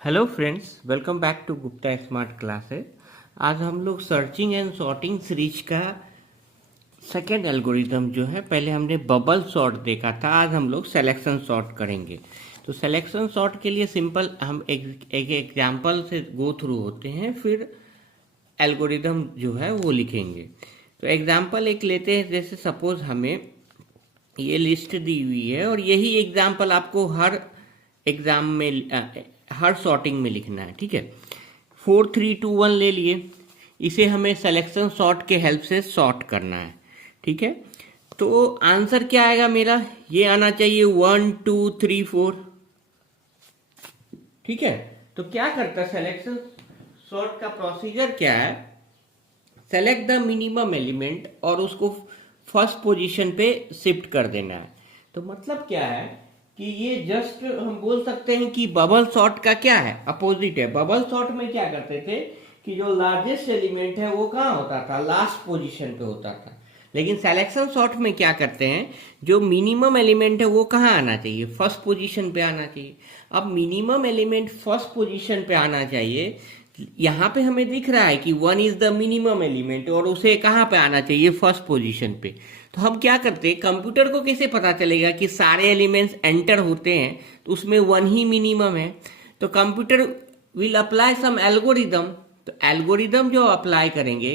Hello friends, welcome back to Gupta smart classes. आज हम लोग सर्चिंग एंड सॉर्टिंग सीरीज का सेकेंड एल्गोरिथम जो है, पहले हमने बबल सॉर्ट देखा था, आज हम लोग सिलेक्शन सॉर्ट करेंगे। तो सिलेक्शन सॉर्ट के लिए सिंपल हम एक एग्जाम्पल से गो थ्रू होते हैं, फिर एल्गोरिथम जो है वो लिखेंगे। तो एग्जाम्पल एक लेते हैं, जैसे सपोज हमें ये लिस्ट दी हुई है और यही एग्जाम्पल आपको हर एग्जाम में हर सॉर्टिंग में लिखना है। ठीक है, 4 3 2 1 ले लिए, इसे हमें सिलेक्शन सॉर्ट के हेल्प से सॉर्ट करना है। ठीक है, तो आंसर क्या आएगा मेरा, ये आना चाहिए 1 2 3 4। ठीक है, तो क्या करता है सिलेक्शन सॉर्ट का प्रोसीजर क्या है, सेलेक्ट द मिनिमम एलिमेंट और उसको फर्स्ट पोजीशन पे शिफ्ट कर देना है। तो मतलब क्या है कि ये जस्ट हम बोल सकते हैं कि बबल सॉर्ट का क्या है, अपोजिट है। बबल सॉर्ट में क्या करते थे कि जो लार्जेस्ट एलिमेंट है वो कहाँ होता था, लास्ट पोजीशन पे होता था। लेकिन सिलेक्शन सॉर्ट में क्या करते हैं, जो मिनिमम एलिमेंट है वो कहाँ आना चाहिए, फर्स्ट पोजीशन पे आना चाहिए। अब मिनिमम एलिमेंट फर्स्ट पोजीशन पे आना चाहिए, यहाँ पे हमें दिख रहा है कि 1 इज द मिनिमम एलिमेंट और उसे कहाँ पे आना चाहिए, फर्स्ट पोजीशन पे। तो हम क्या करते हैं, कंप्यूटर को कैसे पता चलेगा कि सारे एलिमेंट्स एंटर होते हैं तो उसमें 1 ही मिनिमम है। तो computer will apply some algorithm. तो एल्गोरिदम जो अप्लाई करेंगे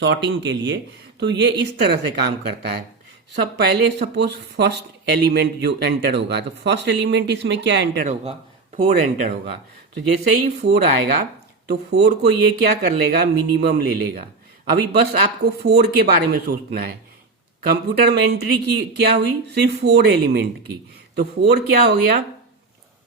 सॉर्टिंग के लिए, तो ये इस तरह से काम करता है। सब पहले सपोज फर्स्ट एलिमेंट जो एंटर होगा, तो फर्स्ट एलिमेंट इसमें क्या एंटर होगा, 4 एंटर होगा। तो जैसे ही 4 आएगा तो 4 को ये क्या कर लेगा, मिनिमम ले लेगा। अभी बस आपको 4 के बारे में सोचना है। कंप्यूटर में एंट्री की क्या हुई, सिर्फ 4 एलिमेंट की। तो 4 क्या हो गया,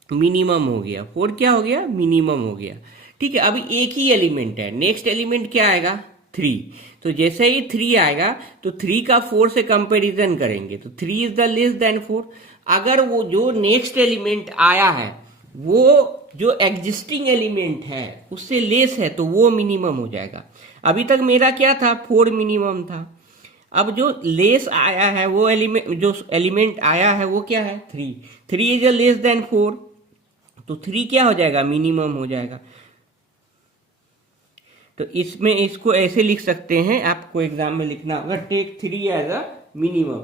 मिनिमम हो गया। 4 क्या हो गया, मिनिमम हो गया। ठीक है, अभी एक ही एलिमेंट है, नेक्स्ट एलिमेंट क्या आएगा, 3। तो जैसे ही 3 आएगा तो 3 का 4 से कंपैरिजन करेंगे, तो 3 इज द लेस देन 4। अगर वो जो नेक्स्ट एलिमेंट आया है वो जो एग्जिस्टिंग एलिमेंट है उससे लेस है तो वो मिनिमम हो जाएगा। अभी तक मेरा क्या था, 4 मिनिमम था। अब जो लेस आया है वो एलिमेंट, जो एलिमेंट आया है वो क्या है, 3। 3 इज लेस देन 4, तो 3 क्या हो जाएगा, मिनिमम हो जाएगा। तो इसमें इसको ऐसे लिख सकते हैं, आपको एग्जाम में लिखना होगा, टेक 3 एज अ मिनिमम।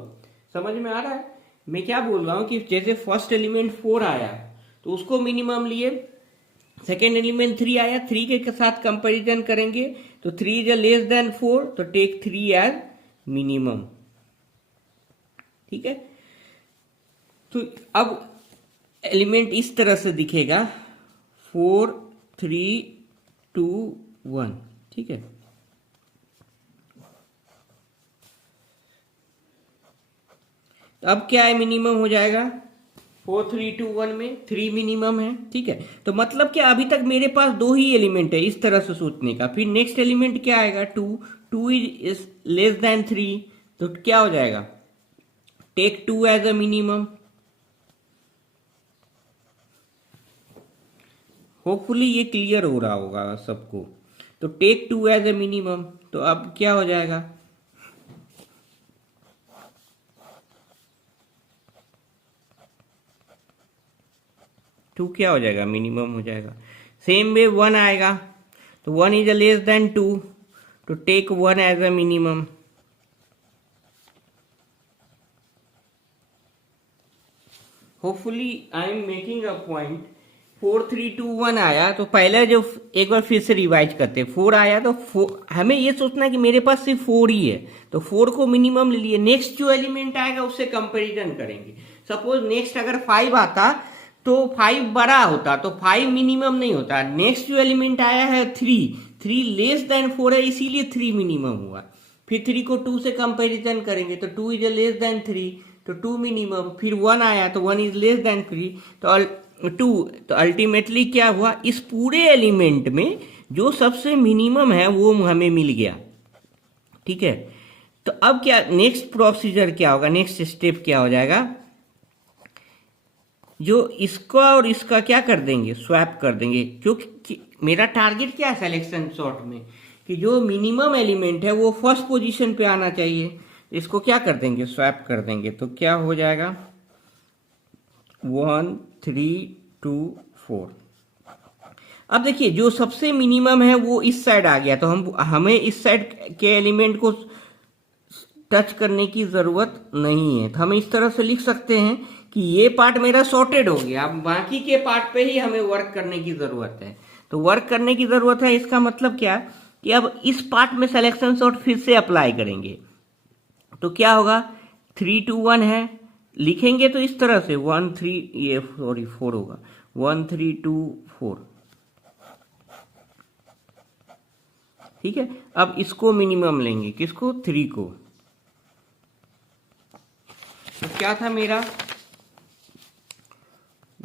समझ में आ रहा है मैं क्या बोल रहा हूँ, कि जैसे फर्स्ट एलिमेंट 4 आया तो उसको मिनिमम लिए, सेकेंड एलिमेंट 3 आया, 3 के साथ कंपैरिजन करेंगे तो 3 इज लेस देन 4, तो टेक 3 एज मिनिमम। ठीक है, तो अब एलिमेंट इस तरह से दिखेगा, 4 3 2 1। ठीक है, तो अब क्या है, मिनिमम हो जाएगा। 4 3 2 1 में 3 मिनिमम है। ठीक है, तो मतलब क्या, अभी तक मेरे पास 2 ही एलिमेंट है, इस तरह से सोचने का। फिर नेक्स्ट एलिमेंट क्या आएगा, 2। 2 इज लेस देन 3, तो क्या हो जाएगा, take 2 as a minimum. Hopefully ये क्लियर हो रहा होगा सबको। तो टेक 2 एज ए मिनिमम, तो अब क्या हो जाएगा, टू क्या हो जाएगा, मिनिमम हो जाएगा। सेम वे 1 आएगा तो 1 इज लेस देन 2, तो take 1 as a minimum. Hopefully I am making a point. 4 3 2 1 आया तो पहले जो, एक बार फिर से रिवाइज करते, 4 आया तो हमें ये सोचना है कि मेरे पास सिर्फ 4 ही है, तो 4 को मिनिमम ले लिए। नेक्स्ट जो एलिमेंट आएगा उससे कंपैरिजन करेंगे। सपोज नेक्स्ट अगर 5 आता तो 5 बड़ा होता, तो 5 मिनिमम नहीं होता। नेक्स्ट जो एलिमेंट आया है 3, 3 लेस देन 4 है, इसीलिए 3 मिनिमम हुआ। फिर 3 को 2 से कंपैरिजन करेंगे तो 2 इज लेस देन 3, तो 2 मिनिमम। फिर 1 आया तो 1 इज लेस देन 3, तो 2। तो अल्टीमेटली क्या हुआ, इस पूरे एलिमेंट में जो सबसे मिनिमम है वो हमें मिल गया। ठीक है, तो अब क्या नेक्स्ट प्रोसीजर क्या होगा, नेक्स्ट स्टेप क्या हो जाएगा, जो इसका और इसका क्या कर देंगे, स्वैप कर देंगे। क्योंकि मेरा टारगेट क्या है सिलेक्शन सॉर्ट में, कि जो मिनिमम एलिमेंट है वो फर्स्ट पोजीशन पे आना चाहिए। इसको क्या कर देंगे, स्वैप कर देंगे। तो क्या हो जाएगा, 1 3 2 4। अब देखिए जो सबसे मिनिमम है वो इस साइड आ गया, तो हमें इस साइड के एलिमेंट को टच करने की जरूरत नहीं है। तो हम इस तरह से लिख सकते हैं कि ये पार्ट मेरा सॉर्टेड हो गया, अब बाकी के पार्ट पे ही हमें वर्क करने की जरूरत है। तो वर्क करने की जरूरत है, इसका मतलब क्या कि अब इस पार्ट में सिलेक्शन सॉर्ट फिर से अप्लाई करेंगे। तो क्या होगा, 3 2 1 है, लिखेंगे तो इस तरह से 1 3, ये सॉरी 4 होगा, 1 3 2 4। ठीक है, अब इसको मिनिमम लेंगे, किसको, 3 को। तो क्या था मेरा,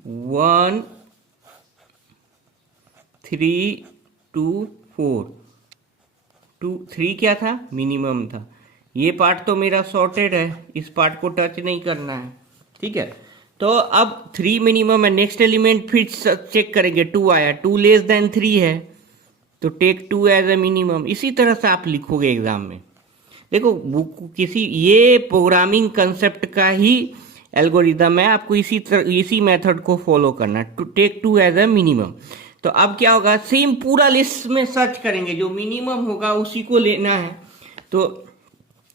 1 3 2 4, 2 3 क्या था, मिनिमम था। ये पार्ट तो मेरा सॉर्टेड है, इस पार्ट को टच नहीं करना है। ठीक है, तो अब 3 मिनिमम है, नेक्स्ट एलिमेंट फिर चेक करेंगे, 2 आया, 2 लेस देन 3 है, तो टेक 2 एज ए मिनिमम। इसी तरह से आप लिखोगे एग्जाम में। देखो ये प्रोग्रामिंग कंसेप्ट का ही एल्गोरिदम है, आपको इसी मेथड को फॉलो करना है, to take 2 as a minimum. तो अब क्या होगा, सेम पूरा लिस्ट में सर्च करेंगे, जो मिनिमम होगा उसी को लेना है। तो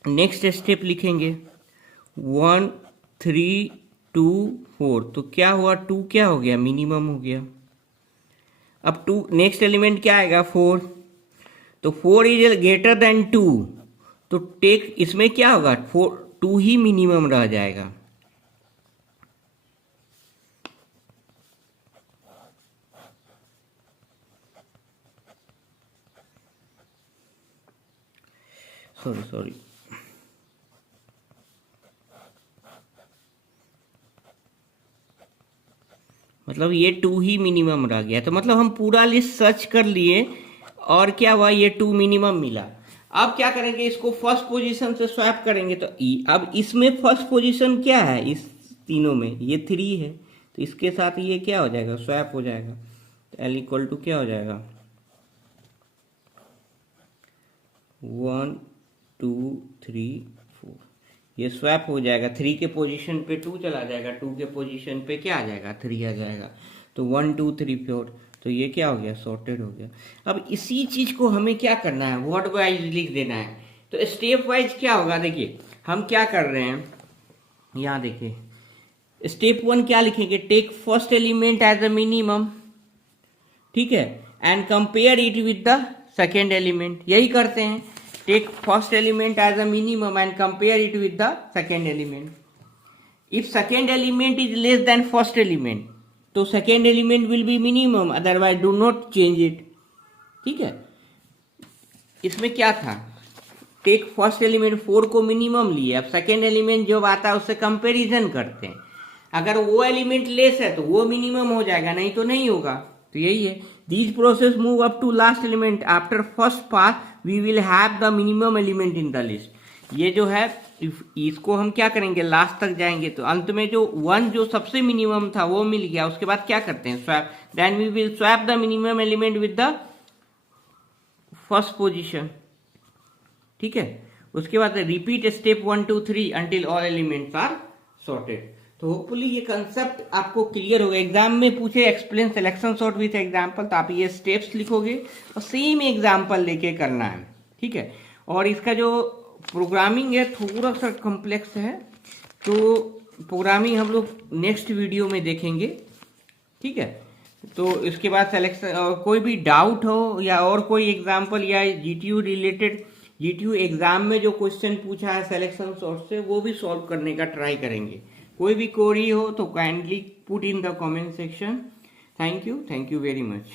नेक्स्ट स्टेप लिखेंगे 1 3 2 4। तो क्या हुआ, 2 क्या हो गया, मिनिमम हो गया। अब 2 नेक्स्ट एलिमेंट क्या आएगा, 4। तो 4 इज ग्रेटर देन 2, तो टेक, इसमें क्या होगा, 4 2 ही मिनिमम रह जाएगा। सॉरी मतलब ये 2 ही मिनिमम रह गया। तो मतलब हम पूरा लिस्ट सर्च कर लिए और क्या हुआ, ये 2 मिनिमम मिला। अब क्या करेंगे, इसको फर्स्ट पोजीशन से स्वैप करेंगे। तो अब इसमें फर्स्ट पोजीशन क्या है, इस तीनों में ये 3 है, तो इसके साथ ये क्या हो जाएगा, स्वैप हो जाएगा। तो L इक्वल टू क्या हो जाएगा, 1 2 3 4, ये स्वैप हो जाएगा। 3 के पोजीशन पे 2 चला जाएगा, 2 के पोजीशन पे क्या आ जाएगा, 3 आ जाएगा। तो 1 2 3 4, तो ये क्या हो गया, सॉर्टेड हो गया। अब इसी चीज को हमें क्या करना है, वर्ड वाइज लिख देना है। तो स्टेप वाइज क्या होगा, देखिए हम क्या कर रहे हैं, यहाँ देखिए स्टेप 1 क्या लिखेंगे, take first element as a minimum, ठीक है, and compare it with the second element. यही करते हैं, take first element as a minimum and compare it with the second element. If second element is less than first element, तो second element will be minimum, otherwise do not change it. ठीक है, इसमें क्या था, take first element 4 को minimum लिए, अब second element जो आता है उससे कंपेरिजन करते हैं। अगर वो एलिमेंट लेस है तो वो मिनिमम हो जाएगा, नहीं तो नहीं होगा। तो यही है, these process move up to last element, after first pass we will have the minimum element in the list. ये जो है इसको हम क्या करेंगे, लास्ट तक जाएंगे, तो अंत में जो 1 जो सबसे मिनिमम था वो मिल गया। उसके बाद क्या करते हैं, swap, then we will swap the minimum element with the first position. ठीक है, उसके बाद repeat step 1 2 3 until all elements are sorted. तो होपफुली ये कंसेप्ट आपको क्लियर होगा। एग्जाम में पूछे explain selection sort with example, तो आप ये स्टेप्स लिखोगे और सेम एग्जाम्पल लेके करना है। ठीक है, और इसका जो प्रोग्रामिंग है थोड़ा सा कॉम्प्लेक्स है, तो प्रोग्रामिंग हम लोग नेक्स्ट वीडियो में देखेंगे। ठीक है, तो इसके बाद सिलेक्शन, कोई भी डाउट हो या और कोई एग्जाम्पल या जीटीयू रिलेटेड, जीटीयू एग्जाम में जो क्वेश्चन पूछा है सिलेक्शन सॉर्ट से, वो भी सॉल्व करने का ट्राई करेंगे। कोई भी क्वेरी हो तो kindly put in the comment section. Thank you very much.